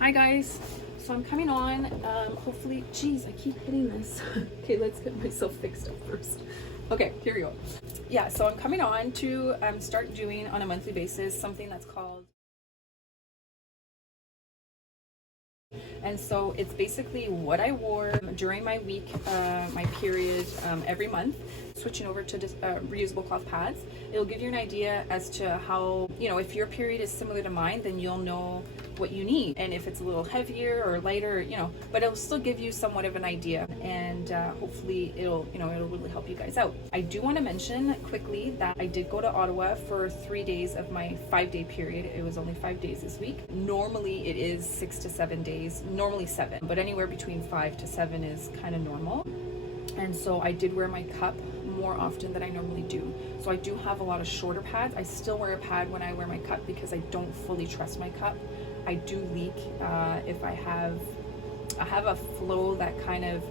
Hi guys, so I'm coming on, hopefully, geez, I keep hitting this. Okay, let's get myself fixed up first. Okay, here we go. Yeah, so I'm coming on to start doing on a monthly basis something that's called, and so it's basically what I wore during my week, my period, every month, switching over to reusable cloth pads. It'll give you an idea as to how, if your period is similar to mine, then you'll know what you need, and if it's a little heavier or lighter, but it'll still give you somewhat of an idea, and hopefully it'll really help you guys out. I do want to mention quickly that I did go to Ottawa for 3 days of my 5-day period. It was only 5 days this week. Normally it is 6 to 7 days, normally 7, but anywhere between 5 to 7 is kind of normal. And so I did wear my cup more often than I normally do. So I do have a lot of shorter pads. I still wear a pad when I wear my cup because I don't fully trust my cup. I do leak if I have a flow that kind of,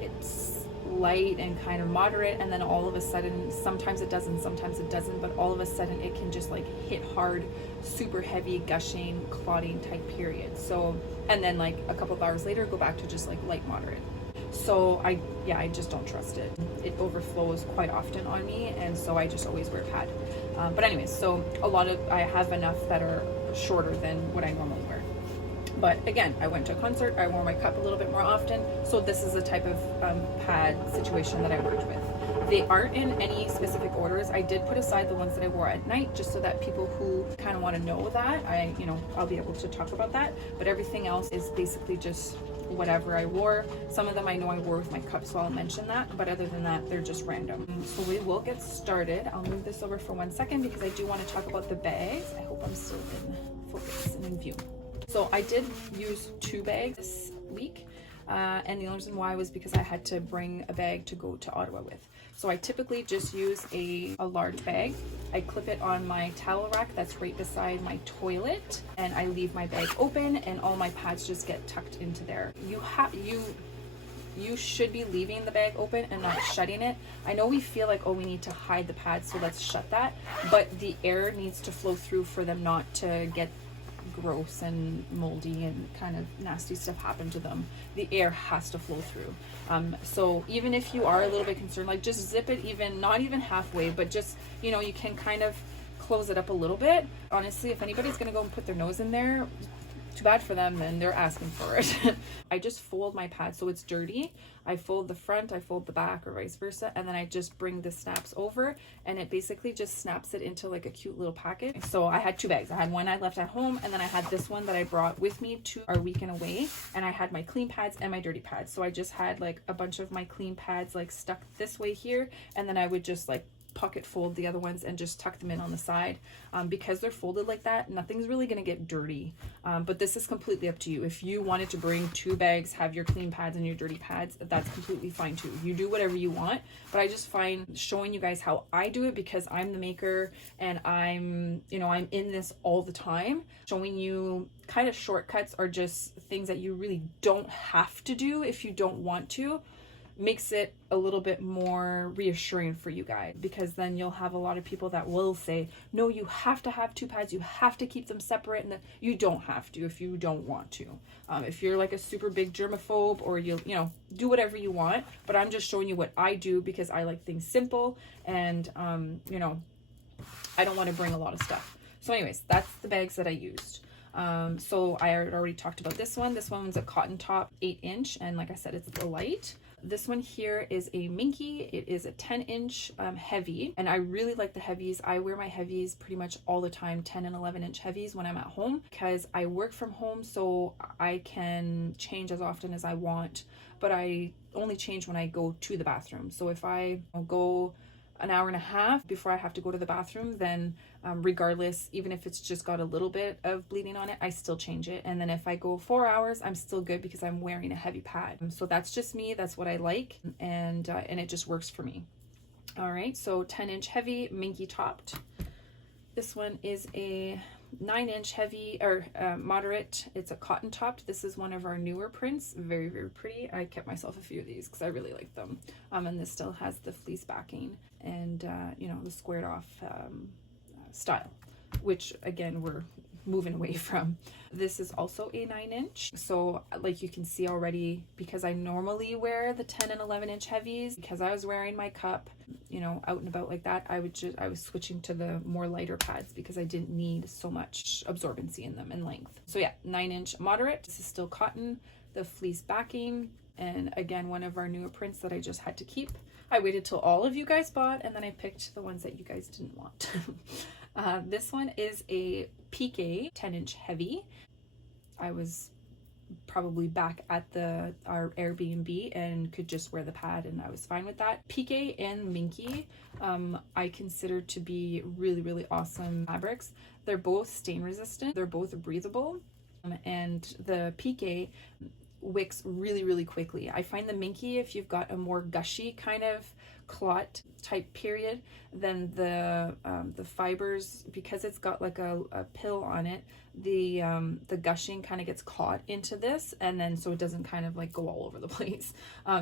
it's light and kind of moderate, and then all of a sudden, sometimes it does and sometimes it doesn't, but all of a sudden it can just like hit hard, super heavy, gushing, clotting type period. So, and then like a couple of hours later, go back to just like light moderate. So I just don't trust it. It overflows quite often on me, and so I just always wear a pad. But anyways, so I have enough that are shorter than what I normally wear. But again, I went to a concert, I wore my cup a little bit more often, so this is the type of pad situation that I worked with. They aren't in any specific orders. I did put aside the ones that I wore at night just so that people who kind of want to know that, I'll be able to talk about that. But everything else is basically just whatever I wore. Some of them I know I wore with my cup, so I'll mention that, but other than that, they're just random. So we will get started. I'll move this over for 1 second because I do want to talk about the bags. I hope I'm still in focus and in view. So I did use 2 bags this week, and the only reason why was because I had to bring a bag to go to Ottawa with. So I typically just use a large bag. I clip it on my towel rack that's right beside my toilet, and I leave my bag open, and all my pads just get tucked into there. You should be leaving the bag open and not shutting it. I know we feel like, oh, we need to hide the pads, so let's shut that, but the air needs to flow through for them not to get gross and moldy and kind of nasty stuff happen to them. The air has to flow through. So even if you are a little bit concerned, like just zip it, not even halfway, but just, you can kind of close it up a little bit. Honestly, if anybody's gonna go and put their nose in there, too bad for them, then they're asking for it. I just fold my pad so it's dirty. I fold the front, I fold the back, or vice versa, and then I just bring the snaps over, and it basically just snaps it into like a cute little package. So I had 2 bags. I had one I left at home, and then I had this one that I brought with me to our weekend away, and I had my clean pads and my dirty pads. So I just had like a bunch of my clean pads like stuck this way here, and then I would just like pocket fold the other ones and just tuck them in on the side. Because they're folded like that, nothing's really going to get dirty, but this is completely up to you. If you wanted to bring 2 bags, have your clean pads and your dirty pads, that's completely fine too. You do whatever you want, but I just find showing you guys how I do it, because I'm the maker and I'm in this all the time. Showing you kind of shortcuts or just things that you really don't have to do if you don't want to, makes it a little bit more reassuring for you guys, because then you'll have a lot of people that will say, no, you have to have 2 pads, you have to keep them separate, and you don't have to if you don't want to. If you're like a super big germaphobe, or you do whatever you want, but I'm just showing you what I do because I like things simple, and I don't want to bring a lot of stuff. So anyways, that's the bags that I used. So I already talked about this one. This one's a cotton top, 8-inch, and like I said, it's the light. This one here is a minky. It is a 10-inch heavy, and I really like the heavies. I wear my heavies pretty much all the time, 10 and 11-inch heavies when I'm at home, because I work from home, so I can change as often as I want, but I only change when I go to the bathroom. So if I go an hour and a half before I have to go to the bathroom, then regardless, even if it's just got a little bit of bleeding on it, I still change it. And then if I go 4 hours, I'm still good because I'm wearing a heavy pad. So that's just me, that's what I like, and it just works for me. All right, so 10-inch heavy, minky topped. This one is a 9-inch heavy, or moderate. It's a cotton topped. This is one of our newer prints. Very, very pretty. I kept myself a few of these because I really like them. And this still has the fleece backing and the squared off style, which again, moving away from. This is also a 9-inch. So like you can see already, because I normally wear the 10 and 11-inch heavies, because I was wearing my cup, you know, out and about like that, I was switching to the more lighter pads because I didn't need so much absorbency in them and length. So yeah, 9-inch moderate. This is still cotton, the fleece backing, and again, one of our newer prints that I just had to keep. I waited till all of you guys bought, and then I picked the ones that you guys didn't want. This one is a piqué 10-inch heavy. I was probably back at our Airbnb and could just wear the pad, and I was fine with that. Piqué and Minky, I consider to be really, really awesome fabrics. They're both stain resistant. They're both breathable, and the Piqué wicks really, really quickly. I find the Minky, if you've got a more gushy kind of clot type period, then the fibers, because it's got like a pill on it, the gushing kind of gets caught into this, and then so it doesn't kind of like go all over the place.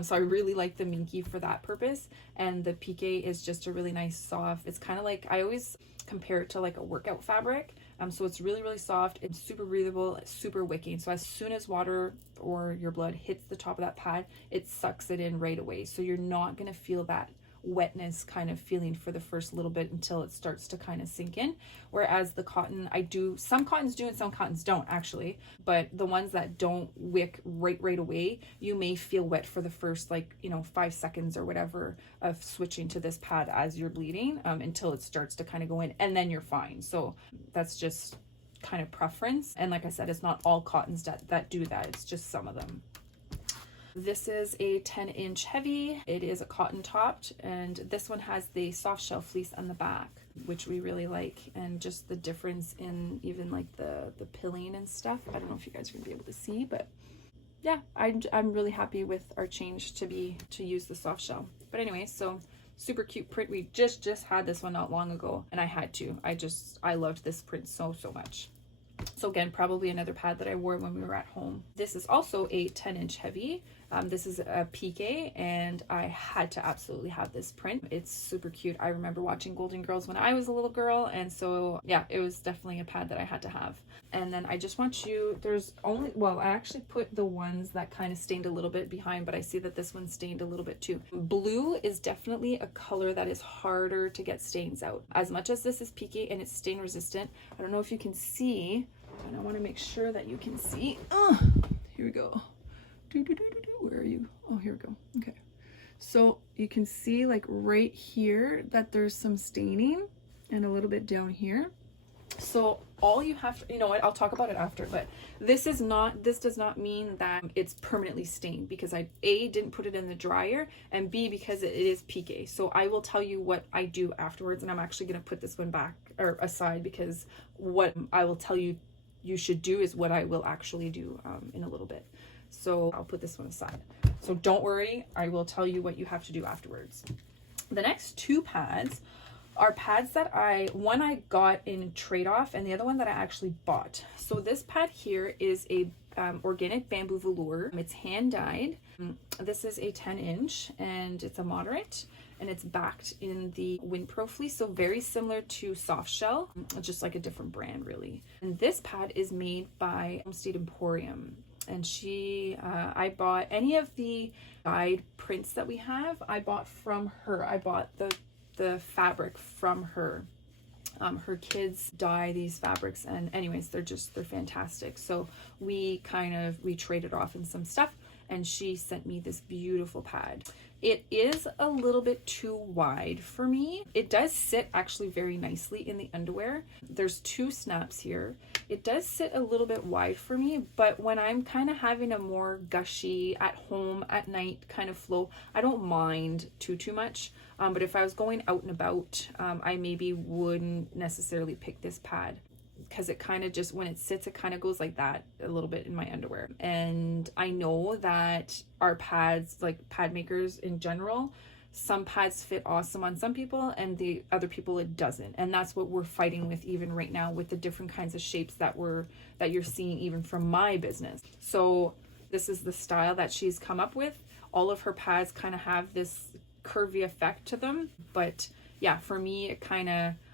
So I really like the Minky for that purpose, and the Piqué is just a really nice soft, it's kind of like, I always compare it to like a workout fabric. So it's really, really soft, it's super breathable, it's super wicking. So as soon as water or your blood hits the top of that pad, it sucks it in right away. So you're not going to feel that wetness kind of feeling for the first little bit until it starts to kind of sink in. Whereas the cotton, some cottons do and some cottons don't actually, but the ones that don't wick right away, you may feel wet for the first 5 seconds or whatever of switching to this pad as you're bleeding, until it starts to kind of go in, and then you're fine. So that's just kind of preference, and like I said, it's not all cottons that do that, it's just some of them. This is a 10-inch heavy. It is a cotton topped, and this one has the soft shell fleece on the back, which we really like, and just the difference in even like the pilling and stuff. I don't know if you guys are gonna be able to see, but yeah, I'm really happy with our change to use the soft shell. But anyway, so super cute print. We just had this one not long ago, and I had to. I loved this print so much. So again, probably another pad that I wore when we were at home. This is also a 10-inch heavy. This is a piqué, and I had to absolutely have this print. It's super cute. I remember watching Golden Girls when I was a little girl, and so yeah, it was definitely a pad that I had to have. And then I just want you, I actually put the ones that kind of stained a little bit behind, but I see that this one stained a little bit too. Blue is definitely a color that is harder to get stains out. As much as this is piqué and it's stain resistant, I don't know if you can see, and I want to make sure that you can see. Here we go. Where are you? Oh, here we go. Okay. So you can see like right here that there's some staining, and a little bit down here. So all you have to, you know what, I'll talk about it after, but this does not mean that it's permanently stained, because I didn't put it in the dryer, and B, because it is piqué. So I will tell you what I do afterwards, and I'm actually going to put this one back or aside, because what I will tell you should do is what I will actually do in a little bit. So I'll put this one aside. So don't worry, I will tell you what you have to do afterwards. The next two pads are pads that one I got in trade-off, and the other one that I actually bought. So this pad here is a organic bamboo velour. It's hand dyed. This is a 10-inch, and it's a moderate, and it's backed in the WinPro fleece, so very similar to soft shell, just like a different brand really. And this pad is made by Homestead Emporium, and I bought any of the dyed prints that we have, I bought from her. I bought the fabric from her. Her kids dye these fabrics, and anyways, they're fantastic. So we traded off in some stuff, and she sent me this beautiful pad. It is a little bit too wide for me. It does sit actually very nicely in the underwear. There's two snaps here. It does sit a little bit wide for me, but when I'm kind of having a more gushy at home at night kind of flow, I don't mind too much. But if I was going out and about, I maybe wouldn't necessarily pick this pad, because it kind of just, when it sits, it kind of goes like that a little bit in my underwear. And I know that our pads, like pad makers in general, some pads fit awesome on some people, and the other people it doesn't. And that's what we're fighting with even right now, with the different kinds of shapes that you're seeing even from my business. So this is the style that she's come up with. All of her pads kind of have this curvy effect to them, but yeah, for me,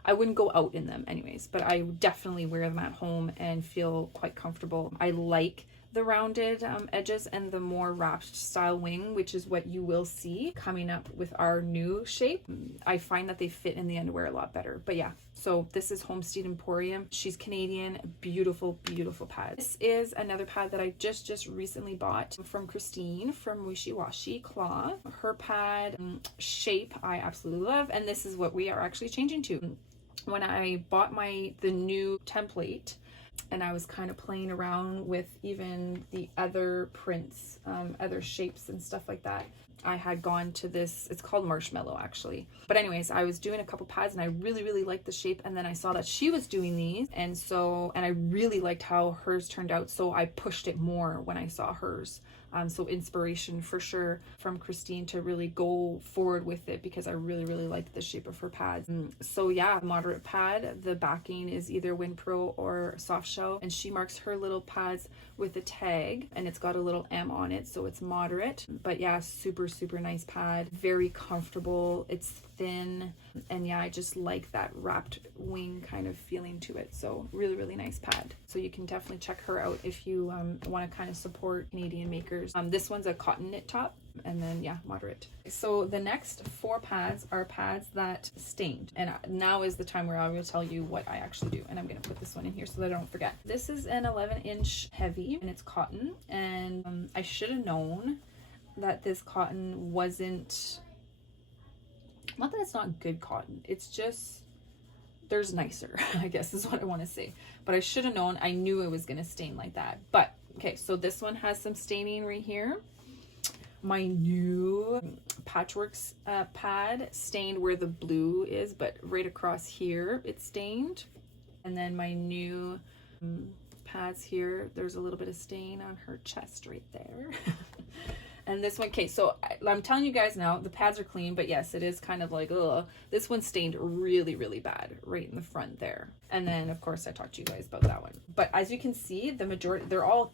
I wouldn't go out in them anyways, but I definitely wear them at home and feel quite comfortable. I like the rounded edges and the more wrapped style wing, which is what you will see coming up with our new shape. I find that they fit in the underwear a lot better. But yeah, so this is Homestead Emporium. She's Canadian. Beautiful, beautiful pad. This is another pad that I just recently bought from Christine from Wishy Cloth. Her pad shape I absolutely love, and this is what we are actually changing to. When I bought the new template, and I was kind of playing around with even the other prints, other shapes and stuff like that, I had gone to this, it's called Marshmallow actually. But anyways, I was doing a couple pads and I really liked the shape, and then I saw that she was doing these, and I really liked how hers turned out, so I pushed it more when I saw hers. So inspiration for sure from Christine to really go forward with it, because I really liked the shape of her pads. So yeah, moderate pad. The backing is either WinPro or soft shell, and she marks her little pads with a tag, and it's got a little M on it, so it's moderate. But yeah, super nice pad, very comfortable. It's thin, and yeah, I just like that wrapped wing kind of feeling to it. So really nice pad. So you can definitely check her out if you want to kind of support Canadian makers. This one's a cotton knit top, and then yeah, moderate. So the next 4 pads are pads that stained, and now is the time where I will tell you what I actually do. And I'm gonna put this one in here so that I don't forget. This is an 11-inch heavy, and it's cotton, and I should have known that this cotton wasn't, not that it's not good cotton, it's just there's nicer, I guess is what I want to say. But I should have known. I knew it was going to stain like that. But okay, so this one has some staining right here. My new Patchworks pad stained where the blue is, but right across here it's stained. And then my new pads here, there's a little bit of stain on her chest right there. And this one, okay, so I'm telling you guys now, the pads are clean, but yes, it is kind of like, ugh. This one stained really bad right in the front there. And then of course I talked to you guys about that one. But as you can see, the majority, they're all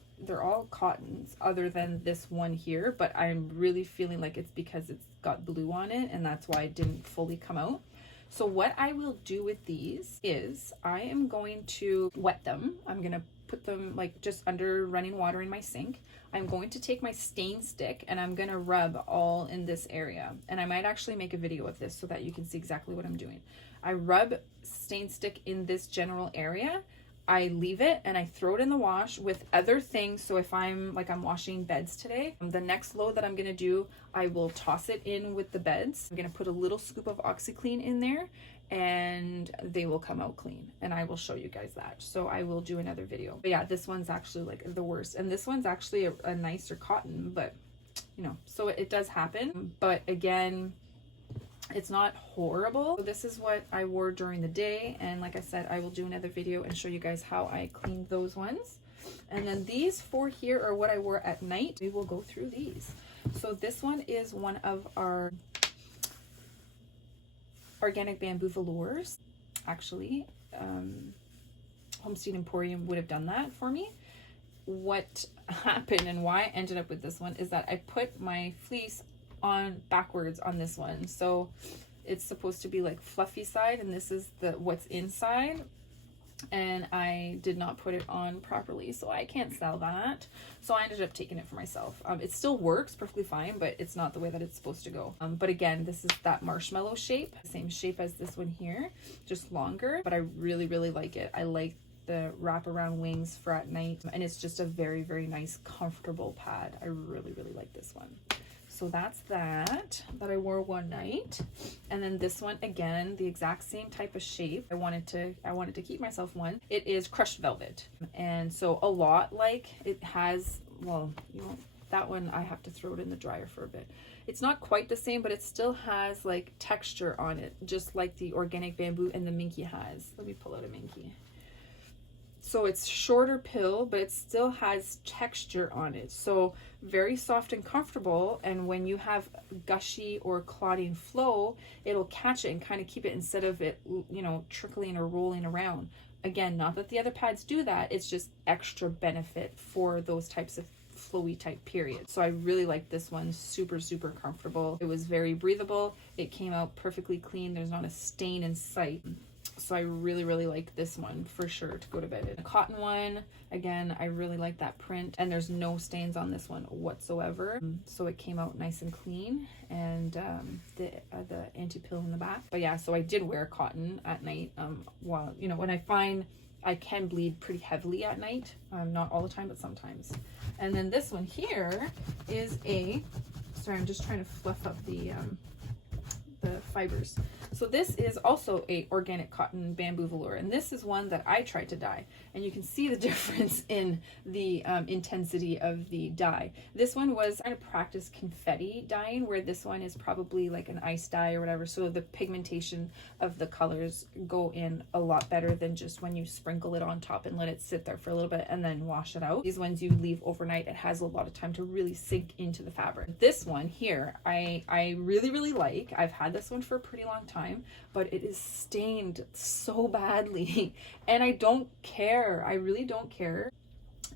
cottons other than this one here, but I'm really feeling like it's because it's got blue on it, and that's why it didn't fully come out. So what I will do with these is I am going to wet them. I'm going to put them like just under running water in my sink. I'm going to take my stain stick and I'm going to rub all in this area. And I might actually make a video of this so that you can see exactly what I'm doing. I rub stain stick in this general area. I leave it and I throw it in the wash with other things. So if I'm washing beds today, the next load that I'm going to do, I will toss it in with the beds. I'm going to put a little scoop of OxiClean in there, and they will come out clean, and I will show you guys that. So I will do another video. But yeah, this one's actually like the worst, and this one's actually a nicer cotton, but you know, so it does happen. But again, it's not horrible. So this is what I wore during the day, and like I said, I will do another video and show you guys how I cleaned those ones. And then these 4 here are what I wore at night. We will go through these. So this one is one of our organic bamboo velours. Actually, Homestead Emporium would have done that for me. What happened and why I ended up with this one is that I put my fleece on backwards on this one. So it's supposed to be like fluffy side, and this is what's inside, and I did not put it on properly, so I can't sell that. So I ended up taking it for myself. It still works perfectly fine, but it's not the way that it's supposed to go. But again, this is that marshmallow shape, same shape as this one here, just longer. But I really like it. I like the wraparound wings for at night, and it's just a very nice, comfortable pad. I really like this one. So that's that I wore one night. And then this one, again, the exact same type of shape. I wanted to keep myself one. It is crushed velvet. And so a lot like it has, well, you know, that one I have to throw it in the dryer for a bit. It's not quite the same, but it still has like texture on it, just like the organic bamboo and the Minky has. Let me pull out a Minky. So it's shorter pill, but it still has texture on it. So very soft and comfortable. And when you have gushy or clotting flow, it'll catch it and kind of keep it instead of it, you know, trickling or rolling around. Again, not that the other pads do that. It's just extra benefit for those types of flowy type periods. So I really like this one. Super comfortable. It was very breathable. It came out perfectly clean. There's not a stain in sight. So I really like this one for sure to go to bed in. The cotton one, again, I really like that print, and there's no stains on this one whatsoever. So it came out nice and clean, and the anti-pill in the back. But yeah, so I did wear cotton at night. While, you know, when I find I can bleed pretty heavily at night, not all the time, but sometimes. And then this one here is sorry, I'm just trying to fluff up the fibers. So this is also a organic cotton bamboo velour, and this is one that I tried to dye, and you can see the difference in the intensity of the dye. This one was trying to practice confetti dyeing, where this one is probably like an ice dye or whatever, so the pigmentation of the colors go in a lot better than just when you sprinkle it on top and let it sit there for a little bit and then wash it out. These ones you leave overnight, it has a lot of time to really sink into the fabric. This one here I really like. I've had this one for a pretty long time, but it is stained so badly and I don't care. I really don't care.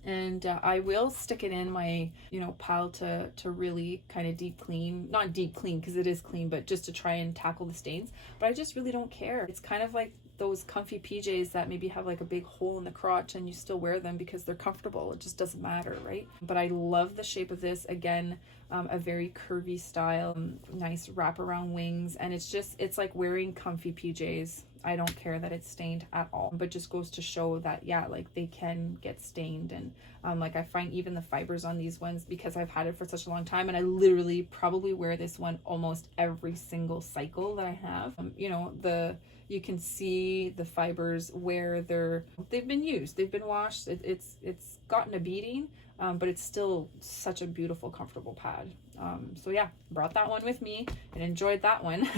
And I will stick it in my, you know, pile to really kind of deep clean, not deep clean because it is clean, but just to try and tackle the stains. But I just really don't care. It's kind of like those comfy PJs that maybe have like a big hole in the crotch and you still wear them because they're comfortable. It just doesn't matter, right? But I love the shape of this. Again, a very curvy style, nice wraparound wings, and it's like wearing comfy PJs. I don't care that it's stained at all, but just goes to show that, yeah, like they can get stained. And like I find even the fibers on these ones, because I've had it for such a long time, and I literally probably wear this one almost every single cycle that I have. You know, you can see the fibers where they've been used, they've been washed, it's gotten a beating, but it's still such a beautiful, comfortable pad. So yeah, brought that one with me and enjoyed that one.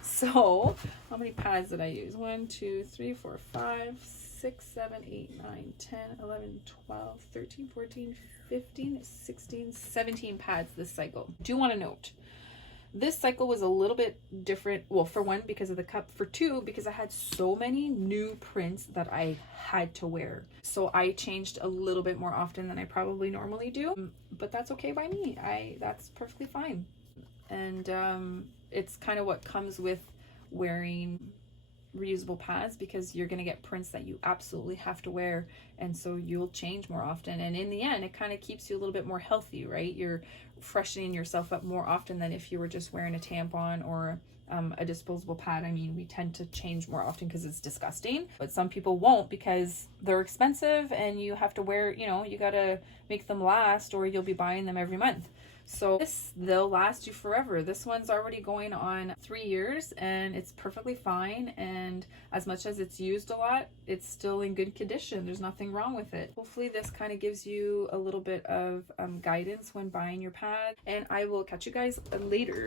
So how many pads did I use? 1, 2, 3, 4, 5, 6, 7, 8, 9, 10, 11, 12, 13, 14, 15, 16, 17 pads this cycle. Do want to note, this cycle was a little bit different. Well, for one, because of the cup. For two, because I had so many new prints that I had to wear. So I changed a little bit more often than I probably normally do. But that's okay by me. That's perfectly fine. And it's kind of what comes with wearing reusable pads, because you're going to get prints that you absolutely have to wear, and so you'll change more often, and in the end it kind of keeps you a little bit more healthy, right? You're freshening yourself up more often than if you were just wearing a tampon or a disposable pad. I mean, we tend to change more often because it's disgusting, but some people won't because they're expensive and you have to wear, you know, you got to make them last, or you'll be buying them every month. So they'll last you forever. This one's already going on 3 years and it's perfectly fine. And as much as it's used a lot, it's still in good condition. There's nothing wrong with it. Hopefully this kind of gives you a little bit of guidance when buying your pad. And I will catch you guys later.